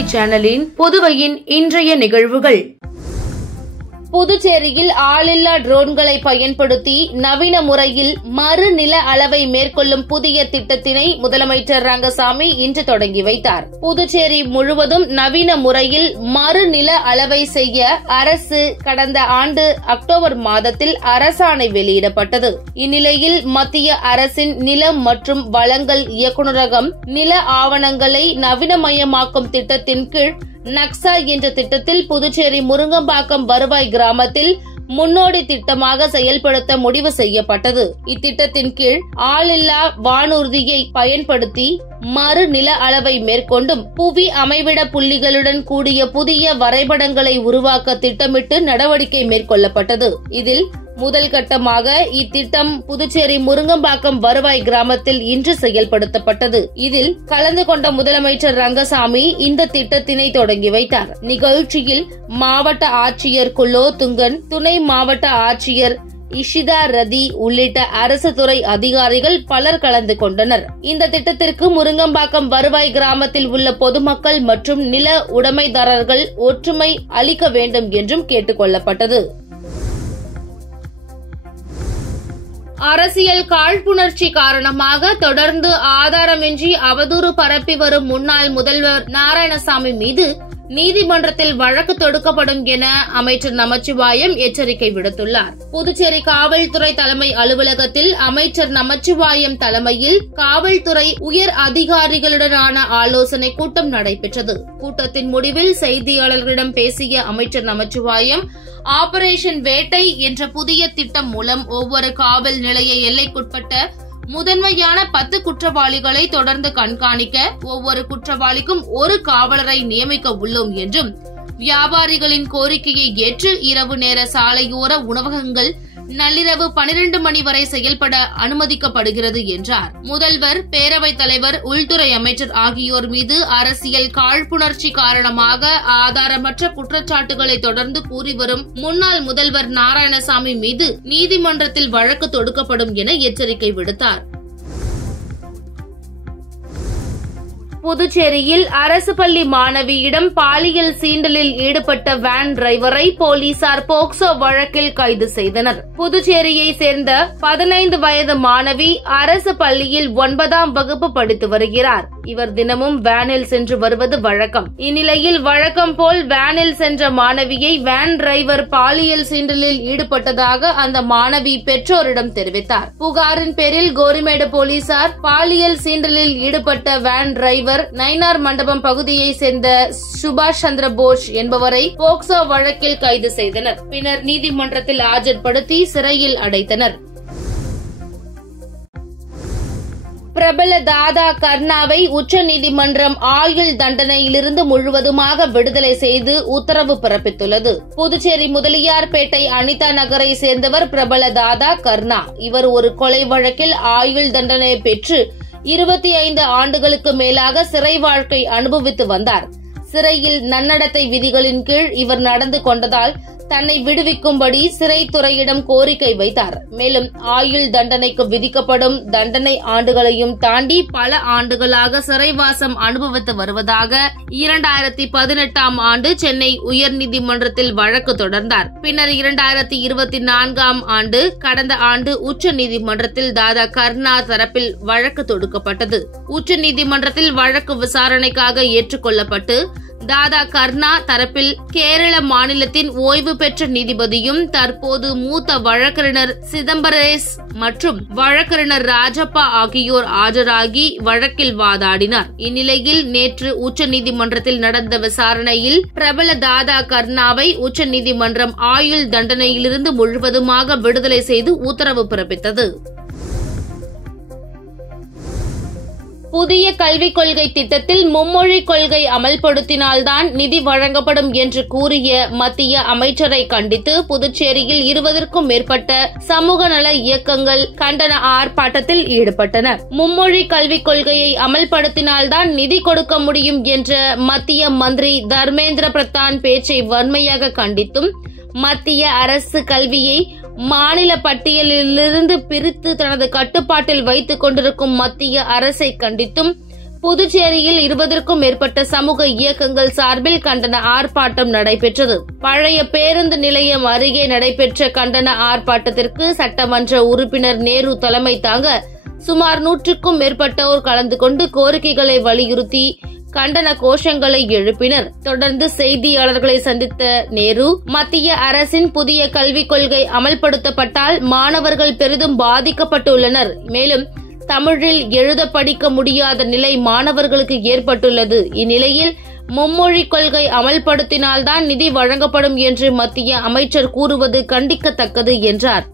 தொலைக்காட்சி சேனலின் புதுவையின் இன்றைய நிகழ்வுகள். புதுச்சேரியில் ஆளில்லா ட்ரோன்களை பயன்படுத்தி நவீன முறையில் மறு நில அளவை மேற்கொள்ளும் புதிய திட்டத்தினை முதலமைச்சர் ரங்கசாமி இன்று தொடங்கி வைத்தார். புதுச்சேரி முழுவதும் நவீன முறையில் மறு நில அளவை செய்ய அரசு கடந்த ஆண்டு அக்டோபர் மாதத்தில் அரசாணை வெளியிடப்பட்டது. இந்நிலையில் மத்திய அரசின் நிலம் மற்றும் வளங்கள் இயக்குநரகம் நில ஆவணங்களை நவீனமயமாக்கும் திட்டத்தின் கீழ் நக்சா என்ற திட்டத்தில் புதுச்சேரி முருங்கம்பாக்கம் வருவாய் கிராமத்தில் முன்னோடி திட்டமாக செயல்படுத்த முடிவு செய்யப்பட்டது. இத்திட்டத்தின் கீழ் ஆளில்லா வானூர்தியை பயன்படுத்தி மறு நில அளவை மேற்கொண்டும் புவி அமைவிட புள்ளிகளுடன் கூடிய புதிய வரைபடங்களை உருவாக்க திட்டமிட்டு நடவடிக்கை மேற்கொள்ளப்பட்டது. இதில் முதல் கட்டமாக இத்திட்டம் புதுச்சேரி முருங்கம்பாக்கம் வருவாய் கிராமத்தில் இன்று செயல்படுத்தப்பட்டது. இதில் கலந்து கொண்ட முதலமைச்சர் ரங்கசாமி இந்த திட்டத்தினை தொடங்கி வைத்தார். நிகழ்ச்சியில் மாவட்ட ஆட்சியர் குலோத்துங்கன், துணை மாவட்ட ஆட்சியர் இஷிதா ரதி உள்ளிட்ட அரசு துறை அதிகாரிகள் பலர் கலந்து கொண்டனர். இந்த திட்டத்திற்கு முருங்கம்பாக்கம் வருவாய் கிராமத்தில் உள்ள பொதுமக்கள் மற்றும் நில உடைமைதாரர்கள் ஒற்றுமை அளிக்க வேண்டும் என்றும் கேட்டுக் கொள்ளப்பட்டது. அரசியல் காழ்ப்புணர்ச்சி காரணமாக தொடர்ந்து ஆதாரமின்றி அவதூறு பரப்பி வரும் முன்னாள் முதல்வர் நாராயணசாமி மீது நீதிமன்றத்தில் வழக்கு தொடுக்கப்படும் என அமைச்சர் நமச்சிவாயம் எச்சரிக்கை விடுத்துள்ளார். புதுச்சேரி காவல்துறை தலைமை அலுவலகத்தில் அமைச்சர் நமச்சிவாயம் தலைமையில் காவல்துறை உயர் அதிகாரிகளுடனான ஆலோசனை கூட்டம் நடைபெற்றது. கூட்டத்தின் முடிவில் செய்தியாளர்களிடம் பேசிய அமைச்சர் நமச்சிவாயம், ஆபரேஷன் வேட்டை என்ற புதிய திட்டம் மூலம் ஒவ்வொரு காவல் நிலைய எல்லைக்குட்பட்ட முதன்மையான 10 குற்றவாளிகளை தொடர்ந்து கண்காணிக்க ஒவ்வொரு குற்றவாளிக்கும் ஒரு காவலரை நியமிக்க உள்ளோம் என்றும், வியாபாரிகளின் கோரிக்கையை ஏற்று இரவு நேர சாலையோர உணவகங்கள் நள்ளிரவு 12 மணி வரை செயல்பட அனுமதிக்கப்படுகிறது என்றார். முதல்வர், பேரவைத் தலைவர், உள்துறை அமைச்சர் ஆகியோர் மீது அரசியல் காழ்ப்புணர்ச்சி காரணமாக ஆதாரமற்ற குற்றச்சாட்டுகளை தொடர்ந்து கூறி வரும் முன்னாள் முதல்வர் நாராயணசாமி மீது நீதிமன்றத்தில் வழக்கு தொடுக்கப்படும் என எச்சரிக்கை விடுத்தார். புதுச்சேரியில் அரசு பள்ளி மாணவியிடம் பாலியல் சீண்டலில் ஈடுபட்ட வேன் டிரைவரை போலீசார் போக்சோ வழக்கில் கைது செய்தனர். புதுச்சேரியை சேர்ந்த 15 வயது மாணவி அரசு பள்ளியில் 9ஆம் வகுப்பு படித்து வருகிறார். இவர் தினமும் வேனில் சென்று வருவது வழக்கம். இந்நிலையில் வழக்கம் போல் வேனில் சென்ற மாணவியை வேன் டிரைவர் பாலியல் சீண்டலில் ஈடுபட்டதாக அந்த மாணவி பெற்றோரிடம் தெரிவித்தார். புகாரின் பேரில் கோரிமேடு போலீசார் பாலியல் சீண்டலில் ஈடுபட்ட வேன் டிரைவர் நயினார் மண்டபம் பகுதியை சேர்ந்த சுபாஷ் சந்திர போஸ் என்பவரை போக்சோ வழக்கில் கைது செய்தனர். பின்னர் நீதிமன்றத்தில் ஆஜர்படுத்தி சிறையில் அடைத்தனர். பிரபல தாதா கர்ணாவை உச்சநீதிமன்றம் ஆயுள் தண்டனையிலிருந்து முழுவதுமாக விடுதலை செய்து உத்தரவு பிறப்பித்துள்ளது. புதுச்சேரி முதலியார்பேட்டை அனிதா நகரை சேர்ந்தவர் பிரபல தாதா கர்ணா. இவர் ஒரு கொலை வழக்கில் ஆயுள் தண்டனை பெற்று 25 ஆண்டுகளுக்கு மேலாக சிறை வாழ்க்கை அனுபவித்து வந்தார். சிறையில் நன்னடத்தை விதிகளின் கீழ் இவர் நடந்து கொண்டதால் தன்னை விடுவிக்கும்படி சிறைத்துறையிடம் கோரிக்கை வைத்தார். மேலும் ஆயுள் தண்டனைக்கு விதிக்கப்படும் தண்டனை ஆண்டுகளையும் தாண்டி பல ஆண்டுகளாக சிறைவாசம் அனுபவித்து வருவதாக 2018ஆம் ஆண்டு சென்னை உயர்நீதிமன்றத்தில் வழக்கு தொடர்ந்தார். பின்னர் 2024ஆம் ஆண்டு கடந்த ஆண்டு உச்சநீதிமன்றத்தில் தாதா கர்ணா தரப்பில் வழக்கு தொடுக்கப்பட்டது. உச்சநீதிமன்றத்தில் வழக்கு விசாரணைக்காக ஏற்றுக்கொள்ளப்பட்டு தாதா கர்ணா தரப்பில் கேரள மாநிலத்தின் ஓய்வு பெற்ற நீதிபதியும் தற்போது மூத்த வழக்கறிஞர் சிதம்பரேஸ் மற்றும் வழக்கறிஞர் ராஜப்பா ஆகியோர் ஆஜராகி வழக்கில் வாதாடினார். இந்நிலையில் நேற்று உச்சநீதிமன்றத்தில் நடந்த விசாரணையில் பிரபல தாதா கர்ணாவை உச்சநீதிமன்றம் ஆயுள் தண்டனையிலிருந்து முழுவதுமாக விடுதலை செய்து உத்தரவு பிறப்பித்தது. புதிய கல்விக் கொள்கை திட்டத்தில் மும்மொழிக் கொள்கை அமல்படுத்தினால்தான் நிதி வழங்கப்படும் என்று கூறிய மத்திய அமைச்சரை கண்டித்து புதுச்சேரியில் 20க்கும் மேற்பட்ட சமூக நல இயக்கங்கள் கண்டன ஆர்ப்பாட்டத்தில் ஈடுபட்டன. மும்மொழி கல்விக் கொள்கையை அமல்படுத்தினால்தான் நிதி கொடுக்க முடியும் என்ற மத்திய மந்திரி தர்மேந்திர பிரதான் பேச்சை வன்மையாக கண்டித்தும், மத்திய அரசு கல்வியை மாநில பட்டியலிலிருந்து பிரித்து தனது கட்டுப்பாட்டில் வைத்துக் கொண்டிருக்கும் மத்திய அரசை கண்டித்தும் புதுச்சேரியில் 20க்கும் மேற்பட்ட சமூக இயக்கங்கள் சார்பில் கண்டன ஆர்ப்பாட்டம் நடைபெற்றது. பழைய பேருந்து நிலையம் அருகே நடைபெற்ற கண்டன ஆர்ப்பாட்டத்திற்கு சட்டமன்ற உறுப்பினர் நேரு தலைமை தாங்க சுமார் 100க்கும் மேற்பட்டோர் கலந்து கொண்டு கோரிக்கைகளை வலியுறுத்தி கண்டன கோஷங்களை எழுப்பினர். தொடர்ந்து செய்தியாளர்களை சந்தித்த நேரு, மத்திய அரசின் புதிய கல்விக் கொள்கை அமல்படுத்தப்பட்டால் மாணவர்கள் பெரிதும் பாதிக்கப்பட்டுள்ளனர். மேலும் தமிழில் எழுத படிக்க முடியாத நிலை மாணவர்களுக்கு ஏற்பட்டுள்ளது. இந்நிலையில் மும்மொழி கொள்கை அமல்படுத்தினால்தான் நிதி வழங்கப்படும் என்று மத்திய அமைச்சர் கூறுவது கண்டிக்கத்தக்கது என்றார்.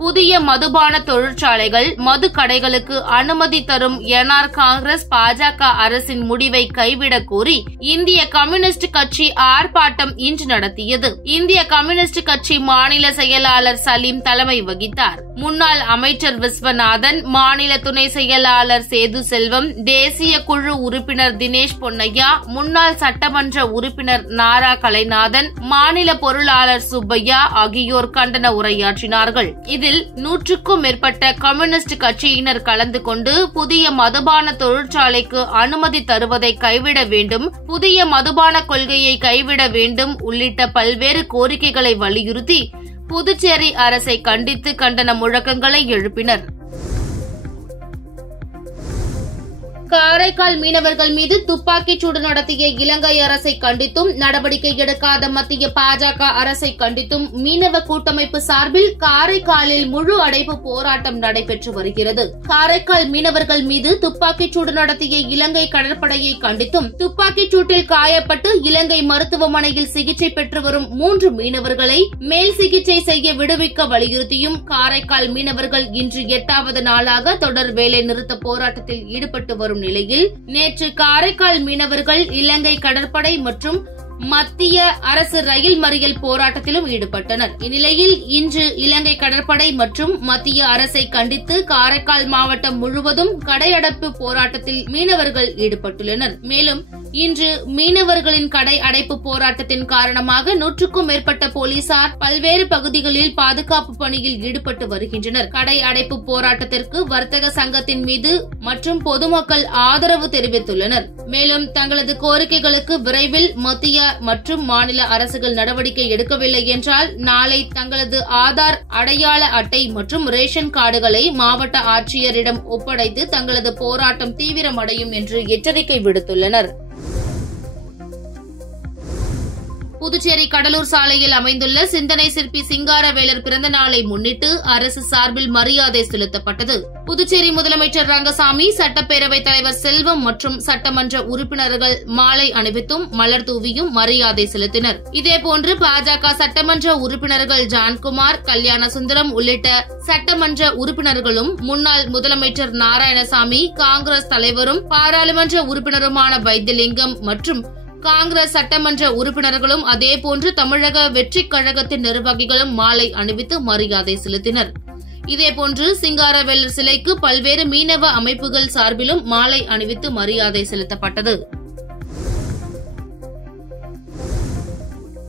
புதிய மதுபான தொழிற்சாலைகள், மது கடைகளுக்கு அனுமதி தரும் என்ஆர் காங்கிரஸ் பாஜக அரசின் முடிவை கைவிடக் கோரி இந்திய கம்யூனிஸ்ட் கட்சி ஆர்ப்பாட்டம் இன்று நடத்தியது. இந்திய கம்யூனிஸ்ட் கட்சி மாநில செயலாளர் சலீம் தலைமை வகித்தார். முன்னாள் அமைச்சர் விஸ்வநாதன், மாநில துணை செயலாளர் சேது செல்வம், தேசிய குழு உறுப்பினர் தினேஷ் பொன்னையா, முன்னாள் சட்டமன்ற உறுப்பினர் நாரா கலைநாதன், மாநில பொருளாளர் சுப்பையா ஆகியோர் கண்டன உரையாற்றினார்கள். இதில் 100க்கும் மேற்பட்ட கம்யூனிஸ்ட் கட்சியினர் கலந்து கொண்டு புதிய மதுபான தொழிற்சாலைக்கு அனுமதி தருவதை கைவிட வேண்டும், புதிய மதுபான கொள்கையை கைவிட வேண்டும் உள்ளிட்ட பல்வேறு கோரிக்கைகளை வலியுறுத்தி புதுச்சேரி அரசை கண்டித்து கண்டன முழக்கங்களை எழுப்பினர். காரைக்கால் மீனவர்கள் மீது துப்பாக்கிச் சூடு நடத்திய இலங்கை அரசை கண்டித்தும் நடவடிக்கை எடுக்காத மத்திய பாஜக அரசை கண்டித்தும் மீனவ கூட்டமைப்பு சார்பில் காரைக்காலில் முழு அடைப்பு போராட்டம் நடைபெற்று வருகிறது. காரைக்கால் மீனவர்கள் மீது துப்பாக்கிச் சூடு நடத்திய இலங்கை கடற்படையை கண்டித்தும் துப்பாக்கிச் சூட்டில் காயப்பட்டு இலங்கை மருத்துவமனையில் சிகிச்சை பெற்று வரும் 3 மீனவர்களை மேல் சிகிச்சை செய்ய விடுவிக்க வலியுறுத்தியும் காரைக்கால் மீனவர்கள் இன்று 8வது நாளாக தொடர் வேலை நிறுத்த போராட்டத்தில் ஈடுபட்டு வரும் நிலையில் நேற்று காரைக்கால் மீனவர்கள் இலங்கை கடற்படை மற்றும் மத்திய அரசு ரயில் மறியல் போராட்டத்திலும் ஈடுபட்டனர். இந்நிலையில் இன்று இலங்கை கடற்படை மற்றும் மத்திய அரசை கண்டித்து காரைக்கால் மாவட்டம் முழுவதும் கடையடைப்பு போராட்டத்தில் மீனவர்கள் ஈடுபட்டுள்ளனர். மேலும் இன்று மீனவர்களின் கடை அடைப்பு போராட்டத்தின் காரணமாக 100க்கும் மேற்பட்ட போலீசார் பல்வேறு பகுதிகளில் பாதுகாப்பு பணியில் ஈடுபட்டு வருகின்றனர். கடை அடைப்பு போராட்டத்திற்கு வர்த்தக சங்கத்தின் மீது மற்றும் பொதுமக்கள் ஆதரவு தெரிவித்துள்ளனர். மேலும் தங்களது கோரிக்கைகளுக்கு விரைவில் மத்திய மற்றும் மாநில அரசுகள் நடவடிக்கை எடுக்கவில்லை என்றால் நாளை தங்களது ஆதார் அடையாள அட்டை மற்றும் ரேஷன் கார்டுகளை மாவட்ட ஆட்சியரிடம் ஒப்படைத்து தங்களது போராட்டம் தீவிரமடையும் என்று எச்சரிக்கை விடுத்துள்ளனர். புதுச்சேரி கடலூர் சாலையில் அமைந்துள்ள சிந்தனை சிற்பி சிங்காரவேலர் பிறந்த நாளை முன்னிட்டு அரசு சார்பில் மரியாதை செலுத்தப்பட்டது. புதுச்சேரி முதலமைச்சர் ரங்கசாமி, சட்டப்பேரவைத் தலைவர் செல்வம் மற்றும் சட்டமன்ற உறுப்பினர்கள் மாலை அணிவித்தும் மலர் தூவியும் மரியாதை செலுத்தினர். இதேபோன்று பாஜக சட்டமன்ற உறுப்பினர்கள் ஜான்குமார், கல்யாணசுந்தரம் உள்ளிட்ட சட்டமன்ற உறுப்பினர்களும் முன்னாள் முதலமைச்சர் நாராயணசாமி, காங்கிரஸ் தலைவரும் பாராளுமன்ற உறுப்பினருமான வைத்தியலிங்கம் மற்றும் காங்கிரஸ் சட்டமன்ற உறுப்பினர்களும் அதேபோன்று தமிழக வெற்றிக் கழகத்தின் நிர்வாகிகளும் மாலை அணிவித்து மரியாதை செலுத்தினர். இதேபோன்று சிங்காரவேலர் சிலைக்கு பல்வேறு மீனவ அமைப்புகள் சார்பிலும் மாலை அணிவித்து மரியாதை செலுத்தப்பட்டது.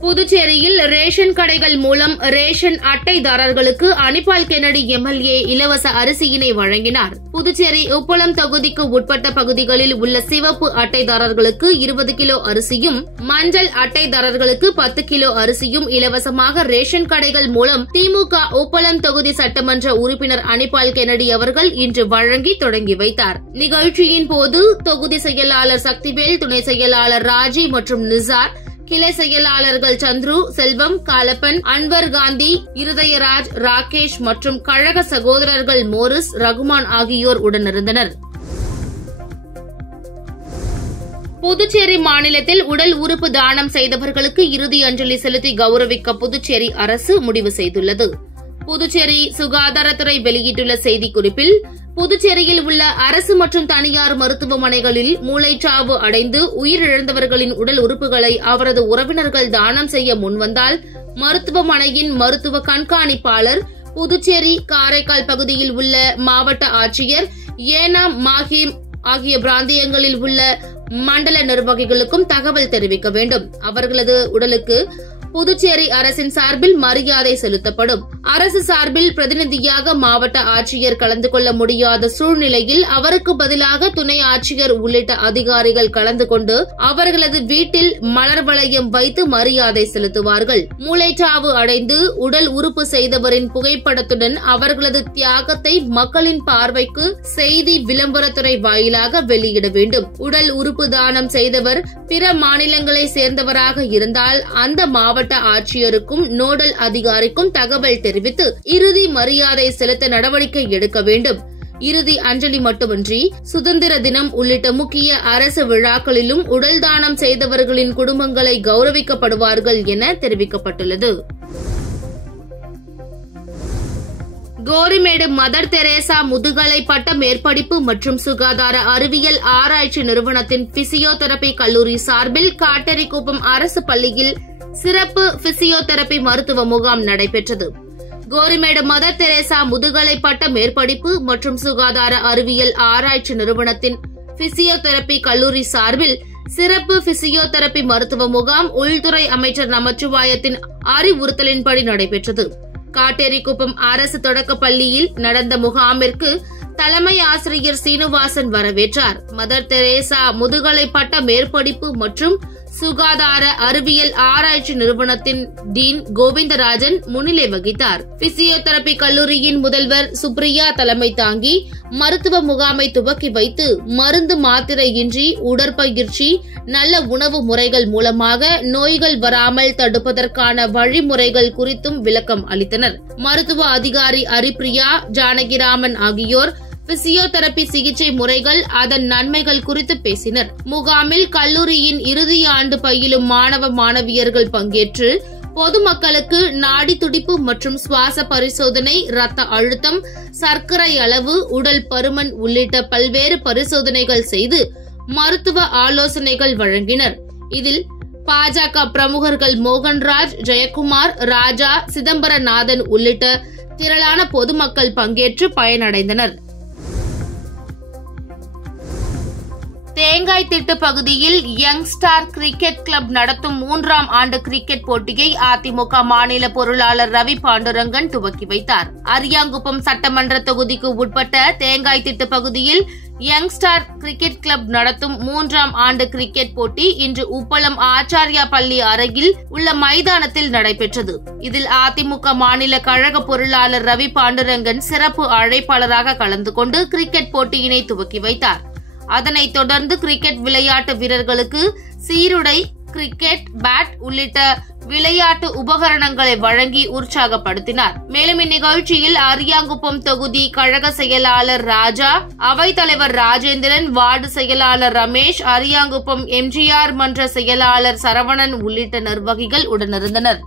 புதுச்சேரியில் ரேஷன் கடைகள் மூலம் ரேஷன் அட்டைதாரர்களுக்கு அனிபால் கென்னடி எம்எல்ஏ இலவச அரிசியினை வழங்கினார். புதுச்சேரி உப்பளம் தொகுதிக்கு உட்பட்ட பகுதிகளில் உள்ள சிவப்பு அட்டைதாரர்களுக்கு 20 கிலோ அரிசியும், மஞ்சள் அட்டைதாரர்களுக்கு 10 கிலோ அரிசியும் இலவசமாக ரேஷன் கடைகள் மூலம் திமுக உப்பளம் தொகுதி சட்டமன்ற உறுப்பினர் அனிபால் கென்னடி அவர்கள் இன்று வழங்கி தொடங்கி வைத்தார். நிகழ்ச்சியின் போது தொகுதி செயலாளர் சக்திவேல், துணை செயலாளர் ராஜி மற்றும் நிசார், கிளை செயலாளர்கள் சந்துரு, செல்வம், காலப்பன், அன்வர் காந்தி, இருதயராஜ், ராகேஷ் மற்றும் கழக சகோதரர்கள் மோரிஸ், ரகுமான் ஆகியோர் உடனிருந்தனர். புதுச்சேரி மாநிலத்தில் உடல் உறுப்பு தானம் செய்தவர்களுக்கு இறுதி அஞ்சலி செலுத்தி கௌரவிக்க புதுச்சேரி அரசு முடிவு செய்துள்ளது. புதுச்சேரி சுகாதாரத்துறை வெளியிட்டுள்ள செய்திக்குறிப்பில், புதுச்சேரியில் உள்ள அரசு மற்றும் தனியார் மருத்துவமனைகளில் மூளைச்சாவு அடைந்து உயிரிழந்தவர்களின் உடல் உறுப்புகளை அவரது உறவினர்கள் தானம் செய்ய முன்வந்தால் மருத்துவமனையின் மருத்துவ கண்காணிப்பாளர், புதுச்சேரி, காரைக்கால் பகுதியில் உள்ள மாவட்ட ஆட்சியர், ஏனாம், மாஹிம் ஆகிய பிராந்தியங்களில் உள்ள மண்டல நிர்வாகிகளுக்கும் தகவல் தெரிவிக்க வேண்டும். அவர்களது உடலுக்கு புதுச்சேரி அரசின் சார்பில் மரியாதை செலுத்தப்படும். அரசு சார்பில் பிரதிநிதியாக மாவட்ட ஆட்சியர் கலந்து கொள்ள முடியாத சூழ்நிலையில் அவருக்கு பதிலாக துணை ஆட்சியர் உள்ளிட்ட அதிகாரிகள் கலந்து கொண்டு அவர்களது வீட்டில் மலர் வளையம் வைத்து மரியாதை செலுத்துவார்கள். மூளைச்சாவு அடைந்து உடல் உறுப்பு செய்தவரின் புகைப்படத்துடன் அவர்களது தியாகத்தை மக்களின் பார்வைக்கு செய்தி விளம்பரத்துறை வாயிலாக வெளியிட வேண்டும். உடல் உறுப்பு தானம் செய்தவர் பிற மாநிலங்களை சேர்ந்தவராக இருந்தால் அந்த மாவட்ட ஆட்சியருக்கும் நோடல் அதிகாரிக்கும் தகவல் தெரிவித்து இறுதி மரியாதை செலுத்த நடவடிக்கை எடுக்க வேண்டும். இறுதி அஞ்சலி மட்டுமின்றி சுதந்திர தினம் உள்ளிட்ட முக்கிய அரசு விழாக்களிலும் உடல் தானம் செய்தவர்களின் குடும்பங்களை கௌரவிக்கப்படுவார்கள் என தெரிவிக்கப்பட்டுள்ளது. கோரிமேடு மதர் தெரேசா முதுகலை பட்ட மேற்படிப்பு மற்றும் சுகாதார அறிவியல் ஆராய்ச்சி நிறுவனத்தின் பிசியோதெரபி கல்லூரி சார்பில் காட்டேரிக்குப்பம் அரசு பள்ளியில் சிறப்பு பிசியோதெரபி மருத்துவ முகாம் நடைபெற்றது. கோரிமேடு மதர் தெரேசா முதுகலை பட்ட மேற்படிப்பு மற்றும் சுகாதார அறிவியல் ஆராய்ச்சி நிறுவனத்தின் பிசியோதெரபி கல்லூரி சார்பில் சிறப்பு பிசியோதெரபி மருத்துவ முகாம் உள்துறை அமைச்சர் நமச்சிவாயத்தின் அறிவுறுத்தலின்படி நடைபெற்றது. காட்டேரிக்குப்பம் அரசு தொடக்கப் பள்ளியில் நடந்த முகாமிற்கு தலைமை ஆசிரியர் சீனிவாசன் வரவேற்றார். மதர் தெரேசா முதுகலை பட்ட மேற்படிப்பு மற்றும் சுகாதார அறிவியல் ஆராய்ச்சி நிறுவனத்தின் டீன் கோவிந்தராஜன் முன்னிலை வகித்தார். பிசியோதெரபி கல்லூரியின் முதல்வர் சுப்ரியா தலைமை தாங்கி மருத்துவ முகாமை துவக்கி வைத்து மருந்து மாத்திரையின்றி உடற்பயிற்சி, நல்ல உணவு முறைகள் மூலமாக நோய்கள் வராமல் தடுப்பதற்கான வழிமுறைகள் குறித்தும் விளக்கம் அளித்தனர். மருத்துவ அதிகாரி அரிப்பிரியா, ஜானகிராமன் ஆகியோர் பிசியோதெரபி சிகிச்சை முறைகள், அதன் நன்மைகள் குறித்து பேசினர். முகாமில் கல்லூரியின் இறுதி ஆண்டு பயிலும் மாணவ மாணவியர்கள் பங்கேற்று பொதுமக்களுக்கு நாடி துடிப்பு மற்றும் சுவாச பரிசோதனை, ரத்த அழுத்தம், சர்க்கரை அளவு, உடல் பருமன் உள்ளிட்ட பல்வேறு பரிசோதனைகள் செய்து மருத்துவ ஆலோசனைகள் வழங்கினர். இதில் பாஜக பிரமுகர்கள் மோகன்ராஜ், ஜெயக்குமார், ராஜா, சிதம்பரநாதன் உள்ளிட்ட திரளான பொதுமக்கள் பங்கேற்று பயனடைந்தனர். தேங்காய் திட்டு பகுதியில் யங் ஸ்டார் கிரிக்கெட் கிளப் நடத்தும் 3ஆம் ஆண்டு கிரிக்கெட் போட்டியை அதிமுக மாநில பொருளாளர் ரவி பாண்டுரங்கன் துவக்கி வைத்தார். அரியாங்குப்பம் சட்டமன்ற தொகுதிக்கு உட்பட்ட தேங்காய் திட்டு பகுதியில் யங் ஸ்டார் கிரிக்கெட் கிளப் நடத்தும் 3ஆம் ஆண்டு கிரிக்கெட் போட்டி இன்று உப்பளம் ஆச்சாரியா பள்ளி அருகில் உள்ள மைதானத்தில் நடைபெற்றது. இதில் அதிமுக மாநில கழக பொருளாளர் ரவி பாண்டுரங்கன் சிறப்பு அழைப்பாளராக கலந்து கொண்டு கிரிக்கெட் போட்டியினை துவக்கி வைத்தார். அதனைத் தொடர்ந்து கிரிக்கெட் விளையாட்டு வீரர்களுக்கு சீருடை, கிரிக்கெட் பேட் உள்ளிட்ட விளையாட்டு உபகரணங்களை வழங்கி உற்சாகப்படுத்தினார். மேலும் இந்நிகழ்ச்சியில் அரியாங்குப்பம் தொகுதி கழக செயலாளர் ராஜா, அவைத்தலைவர் ராஜேந்திரன், வார்டு செயலாளர் ரமேஷ், அரியாங்குப்பம் எம்ஜிஆர் மன்ற செயலாளர் சரவணன் உள்ளிட்ட நிர்வாகிகள் உடனிருந்தனர்.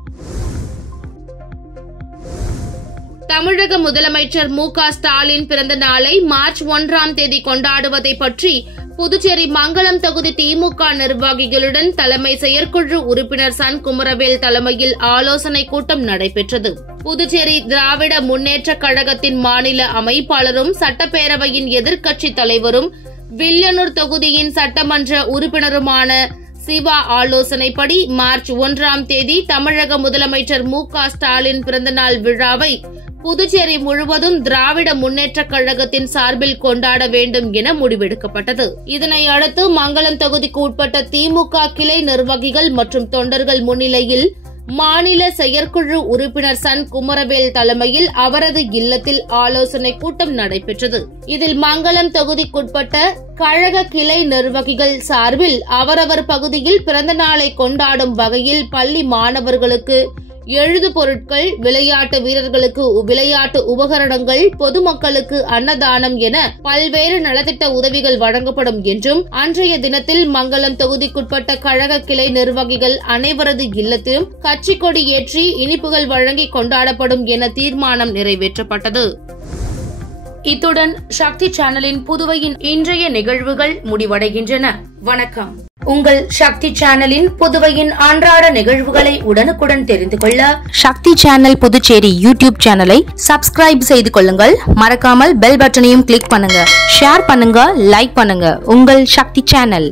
தமிழக முதலமைச்சர் மு.க. ஸ்டாலின் பிறந்த நாளை மார்ச் 1ஆம் தேதி கொண்டாடுவதை பற்றி புதுச்சேரி மங்கலம் தொகுதி திமுக நிர்வாகிகளுடன் தலைமை செயற்குழு உறுப்பினர் சன் குமரவேல் தலைமையில் ஆலோசனை கூட்டம் நடைபெற்றது. புதுச்சேரி திராவிட முன்னேற்றக் கழகத்தின் மாநில அமைப்பாளரும் சட்டப்பேரவையின் எதிர்க்கட்சித் தலைவரும் வில்லியனூர் தொகுதியின் சட்டமன்ற உறுப்பினருமான சிவா ஆலோசனைப்படி மார்ச் 1ஆம் தேதி தமிழக முதலமைச்சர் மு.க. ஸ்டாலின் பிறந்தநாள் விழாவை புதுச்சேரி முழுவதும் திராவிட முன்னேற்றக் கழகத்தின் சார்பில் கொண்டாட வேண்டும் என முடிவெடுக்கப்பட்டது. இதனை அடுத்து மங்கலம் தொகுதிக்கு உட்பட்ட திமுக கிளை நிர்வாகிகள் மற்றும் தொண்டர்கள் முன்னிலையில் மாநில செயற்குழு உறுப்பினர் சன் குமரவேல் தலைமையில் அவரது இல்லத்தில் ஆலோசனை கூட்டம் நடைபெற்றது. இதில் மங்கலம் தொகுதிக்குட்பட்ட கழக கிளை நிர்வாகிகள் சார்பில் அவரவர் பகுதியில் பிறந்த நாளை கொண்டாடும் வகையில் பள்ளி மாணவர்களுக்கு எழுது பொருட்கள், விளையாட்டு வீரர்களுக்கு விளையாட்டு உபகரணங்கள், பொதுமக்களுக்கு அன்னதானம் என பல்வேறு நலத்திட்ட உதவிகள் வழங்கப்படும் என்றும் அன்றைய தினத்தில் மங்கலம் தொகுதிக்குட்பட்ட கழக கிளை நிர்வாகிகள் அனைவரது இல்லத்திலும் கட்சி கொடி ஏற்றி இனிப்புகள் வழங்கி கொண்டாடப்படும் என தீர்மானம் நிறைவேற்றப்பட்டது. இத்துடன் சக்தி சேனலின் புதுவையின் இன்றைய நிகழ்வுகள் முடிவடைகின்றன. வணக்கம். உங்கள் சக்தி சேனலின் புதுவையின் அன்றாட நிகழ்வுகளை உடனுக்குடன் தெரிந்து கொள்ள சக்தி சேனல் புதுச்சேரி யூடியூப் சேனலை சப்ஸ்கிரைப் செய்து கொள்ளுங்கள். மறக்காமல் பெல் பட்டனையும் கிளிக் பண்ணுங்க, ஷேர் பண்ணுங்க, லைக் பண்ணுங்க. உங்கள் சக்தி சேனல்.